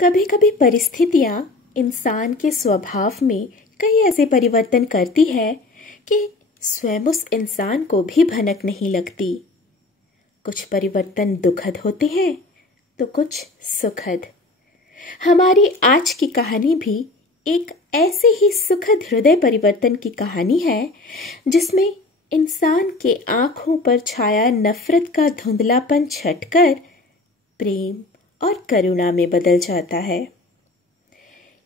कभी कभी परिस्थितियां इंसान के स्वभाव में कई ऐसे परिवर्तन करती है कि स्वयं उस इंसान को भी भनक नहीं लगती। कुछ परिवर्तन दुखद होते हैं तो कुछ सुखद। हमारी आज की कहानी भी एक ऐसे ही सुखद हृदय परिवर्तन की कहानी है जिसमें इंसान के आंखों पर छाया नफरत का धुंधलापन छटकर प्रेम और करुणा में बदल जाता है।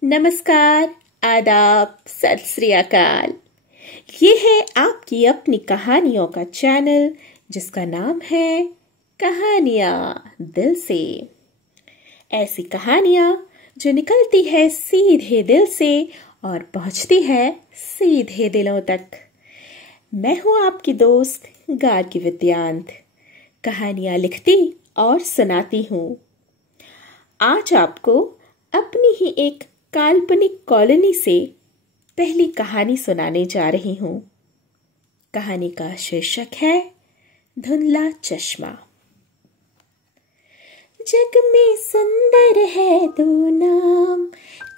नमस्कार, आदाब, सत श्री अकाल। ये है आपकी अपनी कहानियों का चैनल जिसका नाम है कहानियां दिल से। ऐसी कहानियां जो निकलती है सीधे दिल से और पहुंचती है सीधे दिलों तक। मैं हूं आपकी दोस्त गार्गी विद्यांत। कहानियां लिखती और सुनाती हूं। आज आपको अपनी ही एक काल्पनिक कॉलोनी से पहली कहानी सुनाने जा रही हूं। कहानी का शीर्षक है धुंधला चश्मा। जग में सुंदर है दो नाम,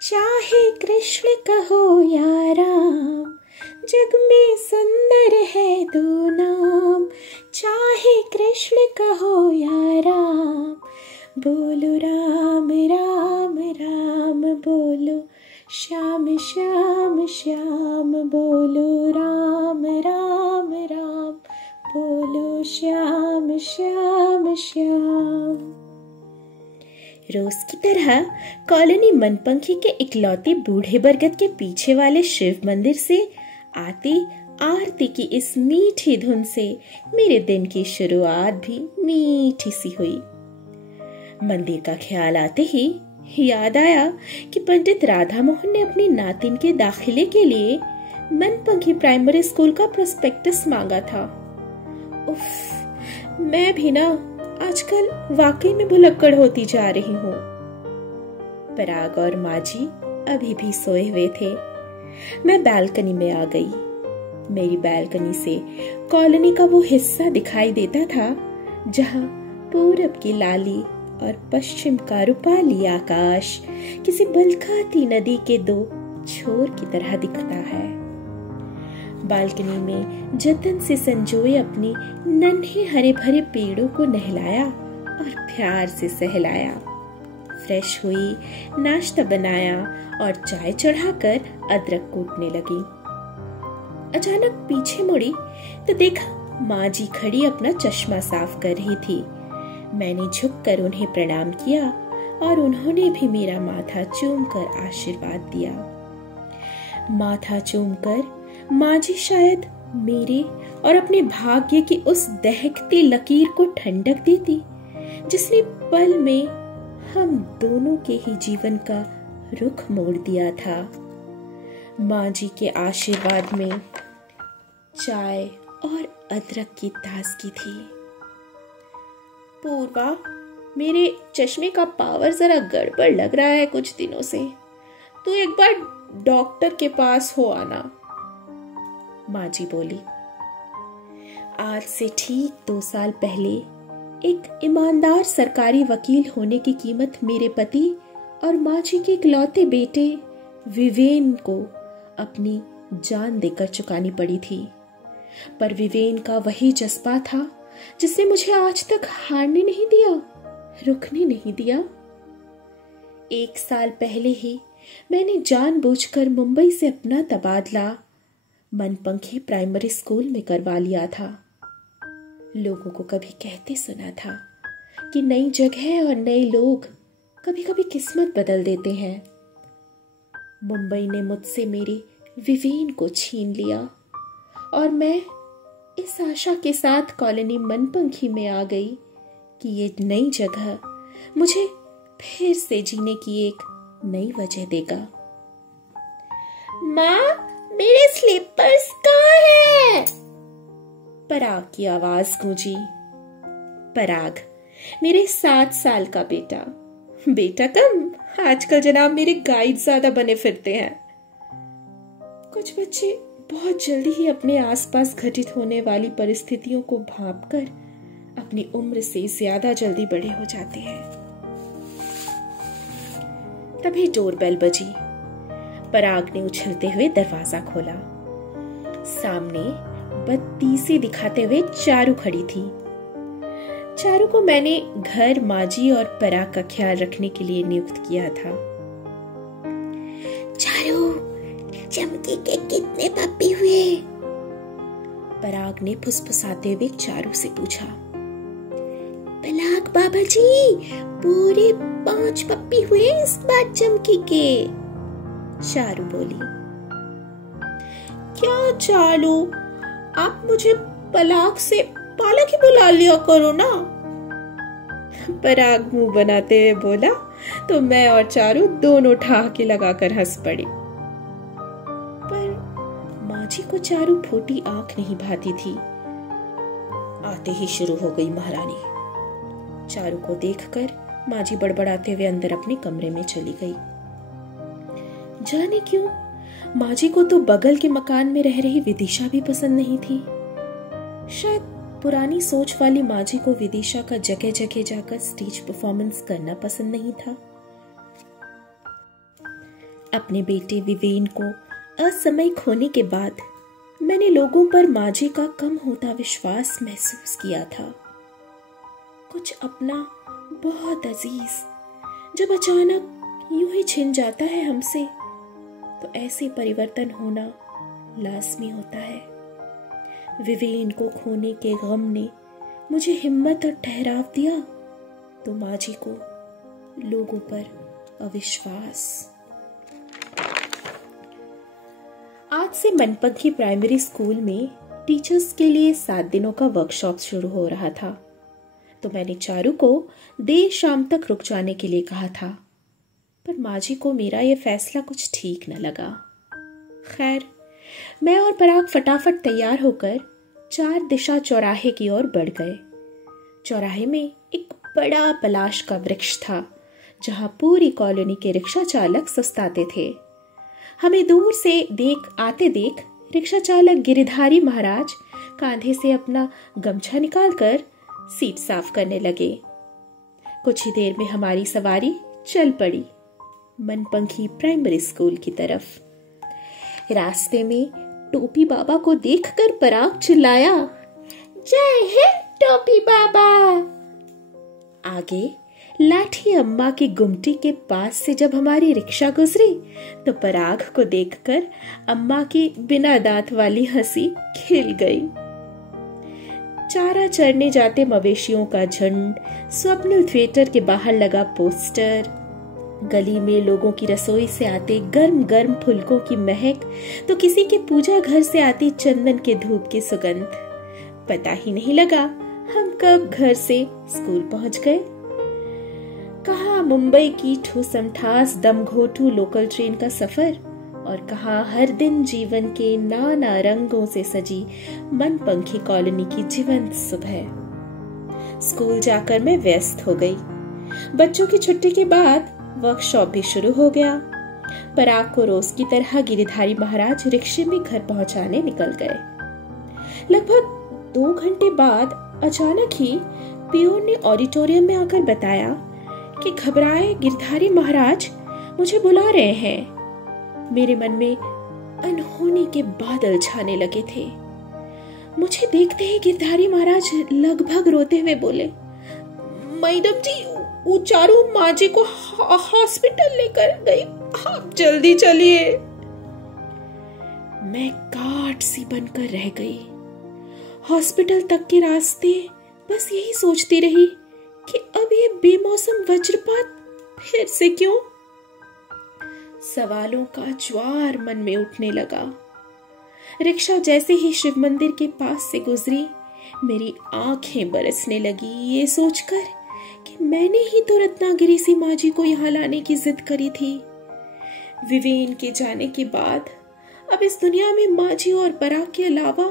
चाहे कृष्ण कहो या राम। जग में सुंदर है दो नाम, चाहे कृष्ण कहो या राम। बोलो राम राम राम, बोलो श्याम श्याम श्याम। बोलो राम राम राम, बोलो श्याम श्याम श्याम। रोज की तरह कॉलोनी मनपंखी के इकलौते बूढ़े बरगद के पीछे वाले शिव मंदिर से आती आरती की इस मीठी धुन से मेरे दिन की शुरुआत भी मीठी सी हुई। मंदिर का ख्याल आते ही याद आया कि पंडित राधा मोहन ने अपनी नातिन के दाखिले के लिए मनपंखी प्राइमरी स्कूल का प्रोस्पेक्टस मांगा था। उफ, मैं भी ना आजकल वाकई में भुलक्कड़ होती जा रही हूँ। पराग और माजी अभी भी सोए हुए थे। मैं बालकनी में आ गई। मेरी बालकनी से कॉलोनी का वो हिस्सा दिखाई देता था जहाँ पूरब की लाली और पश्चिम का रूपाली आकाश किसी बलखाती नदी के दो छोर की तरह दिखता है। बालकनी में जतन से संजोए अपने नन्हे हरे भरे पेड़ों को नहलाया और प्यार से सहलाया। फ्रेश हुई, नाश्ता बनाया और चाय चढ़ाकर अदरक कूटने लगी। अचानक पीछे मुड़ी तो देखा माँ जी खड़ी अपना चश्मा साफ कर रही थी। मैंने झुककर उन्हें प्रणाम किया और उन्होंने भी मेरा माथा चूमकर आशीर्वाद दिया। माथा चूमकर माँ जी शायद मेरे और अपने भाग्य की उस दहकती लकीर को ठंडक देती जिसने पल में हम दोनों के ही जीवन का रुख मोड़ दिया था। माँ जी के आशीर्वाद में चाय और अदरक की ताजगी थी। पूर्वा, मेरे चश्मे का पावर जरा गड़बड़ लग रहा है कुछ दिनों से। तू एक बार डॉक्टर के पास हो आना, माँ जी बोली। आज से ठीक 2 साल पहले एक ईमानदार सरकारी वकील होने की कीमत मेरे पति और माँ जी के इकलौते बेटे विवेन को अपनी जान देकर चुकानी पड़ी थी। पर विवेन का वही जज्बा था जिसने मुझे आज तक हारने नहीं दिया, रुकने नहीं दिया। 1 साल पहले ही मैंने जानबूझकर मुंबई से अपना तबादला मनपंखी प्राइमरी स्कूल में करवा लिया था। लोगों को कभी कहते सुना था कि नई जगह और नए लोग कभी कभी किस्मत बदल देते हैं। मुंबई ने मुझसे मेरे विवेन को छीन लिया और मैं इस आशा के साथ कॉलोनी मनपंखी में आ गई कि ये नई जगह मुझे फिर से जीने की एक नई वजह देगा। माँ, मेरे स्लीपर्स कहाँ हैं? पराग की आवाज गूंजी। पराग, मेरे 7 साल का बेटा। बेटा कम, आजकल जनाब मेरे गाइड ज्यादा बने फिरते हैं। कुछ बच्चे बहुत जल्दी ही अपने आसपास घटित होने वाली परिस्थितियों को भांपकर अपनी उम्र से ज्यादा जल्दी बड़े हो जाते हैं। तभी डोरबेल बजी। पराग ने उछलते हुए दरवाजा खोला। सामने बत्तीसी दिखाते हुए चारू खड़ी थी। चारू को मैंने घर, माजी और पराग का ख्याल रखने के लिए नियुक्त किया था। चारू, चमकी के कितने पप्पी हुए? पराग ने फुसफुसाते हुए चारू से पूछा। पराग बाबा जी, पूरे 5 पप्पी हुए इस बार चमकी के। चारू बोली। क्या चारू, आप मुझे पराग से पालक ही बुला लिया करो ना। पराग मुंह बनाते हुए बोला तो मैं और चारू दोनों ठहाके लगाकर हंस पड़े। पर माजी को चारू फूटी आंख नहीं भाती थी। आते ही शुरू हो गई महारानी। चारू को देखकर माजी बड़बड़ाते हुए अंदर अपने कमरे में चली गई। जाने क्यों माजी को तो बगल के मकान में रह रही विदिशा भी पसंद नहीं थी। शायद पुरानी सोच वाली माजी को विदिशा का जगह जगह जाकर स्टेज परफॉर्मेंस करना पसंद नहीं था। अपने बेटे विवेन को असमय खोने के बाद मैंने लोगों पर माजी का कम होता विश्वास महसूस किया था। कुछ अपना बहुत अजीज जब अचानक यूं ही छिन जाता है हमसे, तो ऐसे परिवर्तन होना लाजमी होता है। विवेन को खोने के गम ने मुझे हिम्मत और ठहराव दिया, तो माजी को लोगों पर अविश्वास। आज से मनपंखी प्राइमरी स्कूल में टीचर्स के लिए 7 दिनों का वर्कशॉप शुरू हो रहा था, तो मैंने चारू को देर शाम तक रुक जाने के लिए कहा था। पर माजी को मेरा यह फैसला कुछ ठीक न लगा। खैर, मैं और पराग फटाफट तैयार होकर 4 दिशा चौराहे की ओर बढ़ गए। चौराहे में एक बड़ा पलाश का वृक्ष था, जहां पूरी कॉलोनी के रिक्शा चालक सुस्ताते थे। हमें दूर से आते देख रिक्शा चालक गिरिधारी महाराज कांधे से अपना गमछा निकालकर सीट साफ करने लगे। कुछ ही देर में हमारी सवारी चल पड़ी मनपंखी प्राइमरी स्कूल की तरफ। रास्ते में टोपी बाबा को देखकर पराग चिल्लाया, जय हिंद टोपी बाबा। आगे लाठी अम्मा की गुमटी के पास से जब हमारी रिक्शा गुजरी, तो पराग को देखकर अम्मा की बिना दांत वाली हंसी खिल गई। चारा चरने जाते मवेशियों का झुंड, स्वप्निल थिएटर के बाहर लगा पोस्टर, गली में लोगों की रसोई से आते गर्म गर्म फुलकों की महक, तो किसी के पूजा घर से आती चंदन के धूप की सुगंध। पता ही नहीं लगा हम कब घर से स्कूल पहुंच गए। कहाँ मुंबई की ठूसमठास दमघोटू लोकल ट्रेन का सफर, और कहाँ हर दिन जीवन के नाना रंगों से सजी मनपंखी कॉलोनी की जीवंत सुबह। स्कूल जाकर मैं व्यस्त हो गई। बच्चों की छुट्टी के बाद वर्कशॉप भी शुरू हो गया। पराग को रोज की तरह गिरिधारी महाराज रिक्शे में घर पहुंचाने निकल गए। लगभग 2 घंटे बाद अचानक ही पियोन ने ऑडिटोरियम में आकर बताया कि घबराए गिरधारी महाराज मुझे बुला रहे हैं। मेरे मन में अनहोनी के बादल छाने लगे थे। मुझे देखते ही गिरधारी महाराज लगभग रोते हुए बोले, मैडम जी, वो चारू माजी को हॉस्पिटल लेकर गई, आप जल्दी चलिए। मैं काट सी बनकर रह गई। हॉस्पिटल तक के रास्ते बस यही सोचती रही कि अब ये बेमौसम वज्रपात फिर से क्यों। सवालों का ज्वार मन में उठने लगा। रिक्शा जैसे ही शिव मंदिर के पास से गुजरी, मेरी आंखें बरसने लगी, ये सोचकर कि मैंने ही तो रत्नागिरी से माजी को यहाँ लाने की जिद करी थी। विवेन के जाने के बाद अब इस दुनिया में माजी और पराग के अलावा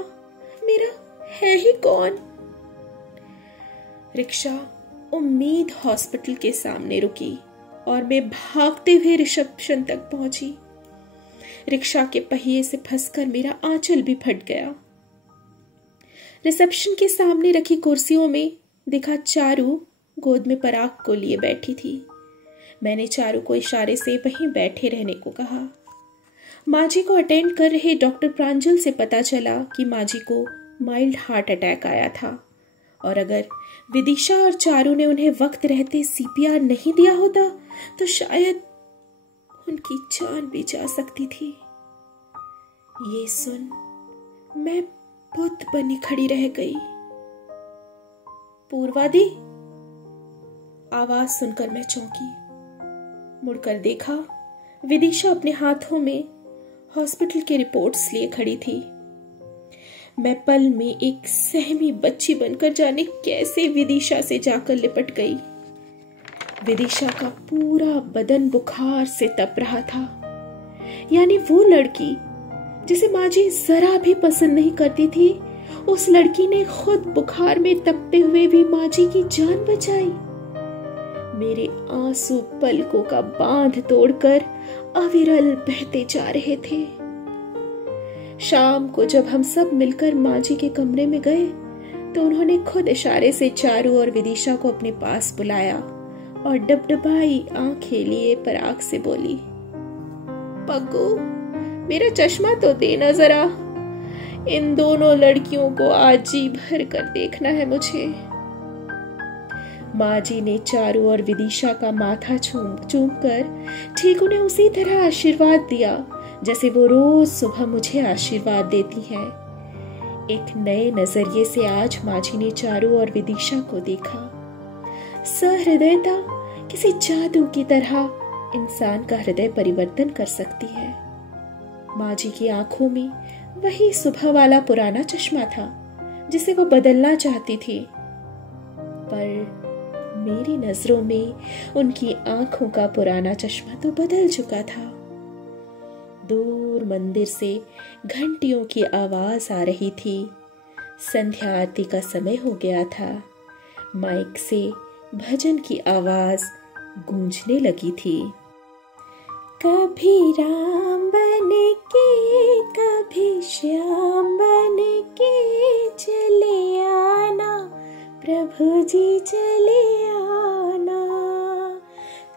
मेरा है ही कौन। रिक्शा उम्मीद हॉस्पिटल के सामने रुकी और मैं भागते हुए रिसेप्शन तक पहुंची। रिक्शा के पहिए से फंसकर मेरा आंचल भी फट गया। रिसेप्शन के सामने रखी कुर्सियों में दिखा चारू गोद में पराग को लिए बैठी थी। मैंने चारू को इशारे से वहीं बैठे रहने को कहा। माँ जी को अटेंड कर रहे डॉक्टर प्रांजल से पता चला कि माँ जी को माइल्ड हार्ट अटैक आया था और अगर विदिशा और चारू ने उन्हें वक्त रहते सीपीआर नहीं दिया होता तो शायद उनकी जान भी जा सकती थी। ये सुन मैं बुत बनी खड़ी रह गई। पूर्वादी, आवाज सुनकर मैं चौंकी। मुड़कर देखा, विदिशा अपने हाथों में हॉस्पिटल के रिपोर्ट्स लिए खड़ी थी। मैं पल में एक सहमी बच्ची बनकर जाने कैसे विदिशा से जाकर लिपट गई। विदिशा का पूरा बदन बुखार से तप रहा था, यानी वो लड़की जिसे माँ जी जरा भी पसंद नहीं करती थी, उस लड़की ने खुद बुखार में तपते हुए भी माँ जी की जान बचाई। मेरे आंसू पलकों का बांध तोड़कर अविरल बहते जा रहे थे। शाम को जब हम सब मिलकर माँ जी के कमरे में गए तो उन्होंने खुद इशारे से चारू और विदिशा को अपने पास बुलाया और डबडबाई आंखें लिए पराग से बोली, पग्गू मेरा चश्मा तो देना जरा, इन दोनों लड़कियों को आज जी भर कर देखना है मुझे। माँ जी ने चारू और विदिशा का माथा चूम कर ठीक उन्हें उसी तरह आशीर्वाद दिया जैसे वो रोज सुबह मुझे आशीर्वाद देती हैं। एक नए नजरिए से आज माँ जी ने चारू और विदिशा को देखा। सहृदयता किसी जादू की तरह इंसान का हृदय परिवर्तन कर सकती है। माँ जी की आंखों में वही सुबह वाला पुराना चश्मा था जिसे वो बदलना चाहती थी, पर मेरी नजरों में उनकी आंखों का पुराना चश्मा तो बदल चुका था। दूर मंदिर से घंटियों की आवाज आ रही थी। संध्या आरती का समय हो गया था। माइक से भजन की आवाज गूंजने लगी थी। कभी राम बन के कभी श्याम बन के चले आना, प्रभु जी चले आना।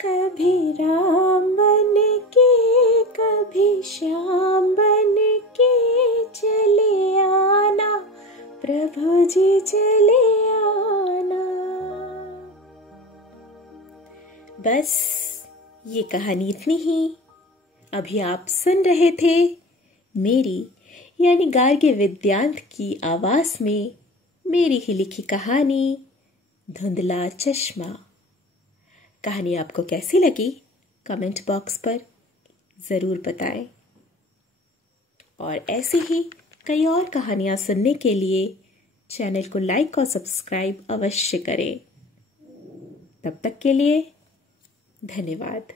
कभी राम बन के कभी श्याम बन के चले आना, प्रभु जी चले आना। बस ये कहानी इतनी ही। अभी आप सुन रहे थे मेरी यानी गार्ग्य विद्यांत की आवाज में मेरी ही लिखी कहानी धुंधला चश्मा। कहानी आपको कैसी लगी कमेंट बॉक्स पर ज़रूर बताएं। और ऐसी ही कई और कहानियाँ सुनने के लिए चैनल को लाइक और सब्सक्राइब अवश्य करें। तब तक के लिए धन्यवाद।